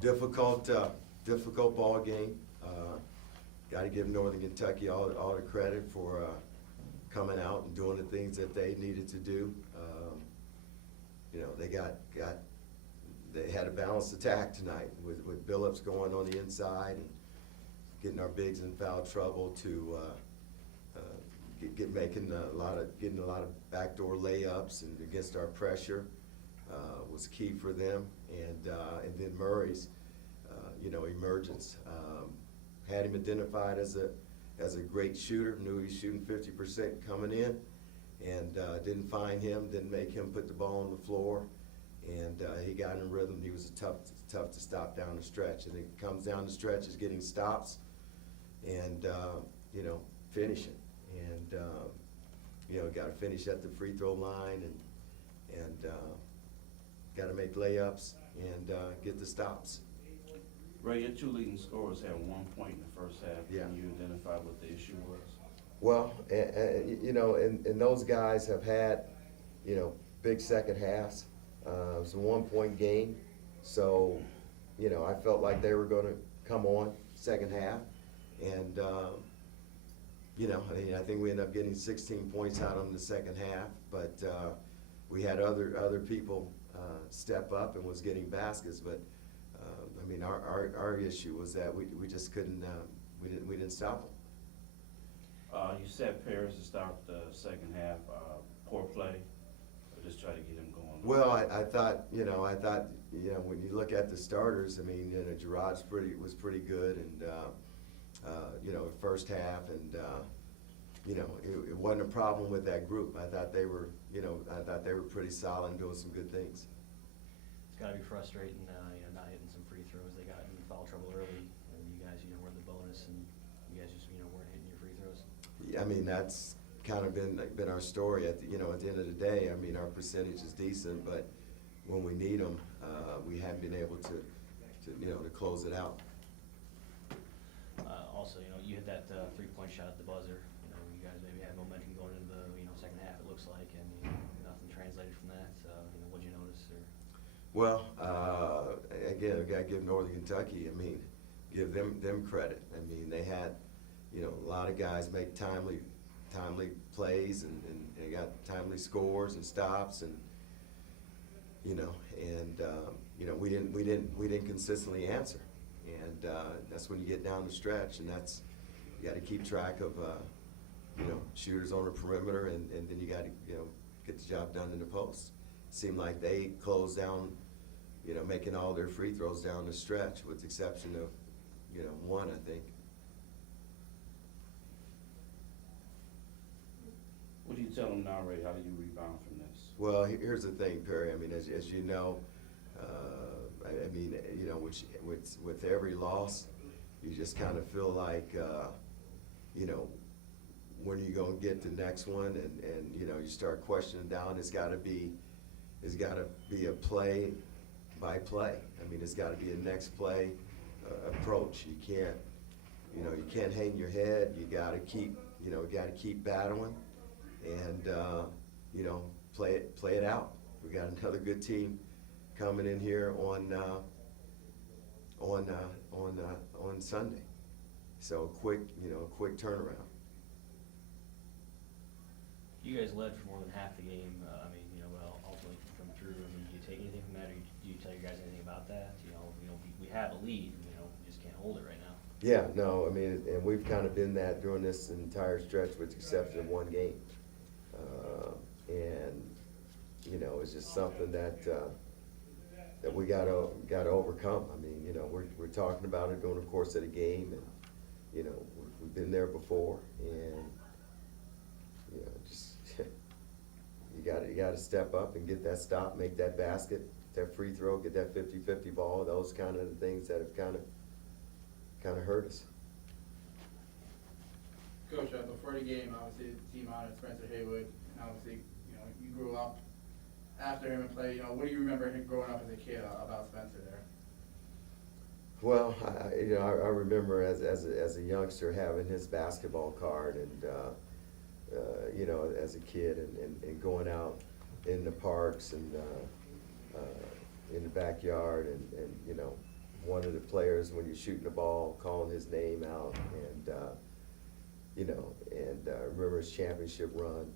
difficult ball game. Got to give Northern Kentucky all the credit for coming out and doing the things that they needed to do. You know, they had a balanced attack tonight with Billups going on the inside and getting our bigs in foul trouble to getting a lot of backdoor layups and against our pressure was key for them. And then Murray's emergence had him identified as a great shooter. Knew he was shooting 50% coming in, and didn't find him. Didn't make him put the ball on the floor, and he got in rhythm. He was tough to stop down the stretch, and it comes down the stretch is getting stops, and finishing, and got to finish at the free throw line, and got to make layups and get the stops. Ray, your two leading scorers had 1 point in the first half. Yeah. Can you identify what the issue was? Well, and those guys have had, big second halves. It was a 1 point game. So, I felt like they were going to come on second half. And, I think we ended up getting 16 points out of them in the second half. But we had other people step up and was getting baskets. But, our issue was that we just couldn't, we didn't stop them. You set Paris to start the second half, poor play, or just try to get him going? Well, I thought, when you look at the starters, Gerard's was pretty good, and first half, and it wasn't a problem with that group. I thought they were, pretty solid and doing some good things. It's got to be frustrating, not hitting some free throws. They got in foul trouble early, and you guys, were in the bonus, and you guys just, weren't hitting your free throws. Yeah, that's kind of been our story. At the end of the day, our percentage is decent, but when we need them, we haven't been able to close it out. Also, you hit that 3-point shot at the buzzer. You guys maybe had momentum going into the second half. It looks like, and nothing translated from that. What'd you notice? Or? Well, again, I got to give Northern Kentucky. Give them credit. They had, a lot of guys make timely plays, and they got timely scores and stops, and we didn't consistently answer, and that's when you get down the stretch, and you got to keep track of shooters on the perimeter, and then you got to get the job done in the post. It seemed like they closed down, making all their free throws down the stretch, with the exception of one, I think. What do you tell them now, Ray? How do you rebound from this? Well, here's the thing, Perry. As you know, with every loss, you just kind of feel like, when are you going to get the next one? And you start questioning down. It's got to be a play by play. It's got to be a next play approach. You can't hang your head. You got to keep battling, and play it out. We got another good team coming in here on Sunday. So quick turnaround. You guys led for more than half the game. Ultimately come through. Do you take anything from that, or do you tell your guys anything about that? We have a lead. We just can't hold it right now. Yeah, no, and we've kind of been that during this entire stretch, with the exception of one game. It's just something that we gotta overcome. We're talking about it during the course of the game, and we've been there before, and just you gotta step up and get that stop, make that basket, that free throw, get that 50-50 ball. Those kind of the things that have kind of hurt us. Coach, before the game, obviously the team honored Spencer Haywood, and obviously, you grew up after him and played. What do you remember him growing up as a kid about Spencer there? Well, I remember as a youngster having his basketball card, and as a kid, and going out in the parks and in the backyard, and one of the players, when you're shooting the ball, calling his name out, and, you know, and remember his championship run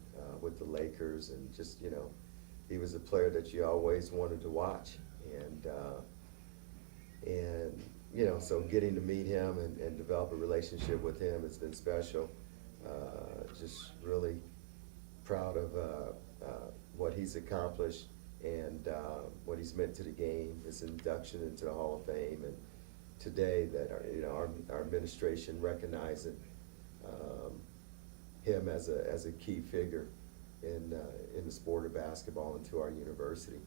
with the Lakers, and just, you know, he was a player that you always wanted to watch. And you know, so getting to meet him and develop a relationship with him has been special. Just really proud of what he's accomplished and what he's meant to the game, his induction into the Hall of Fame, and today that our administration recognizing him as a key figure in the sport of basketball and to our university,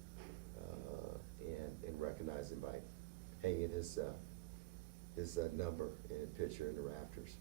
and recognizing by hanging his number and picture in the rafters.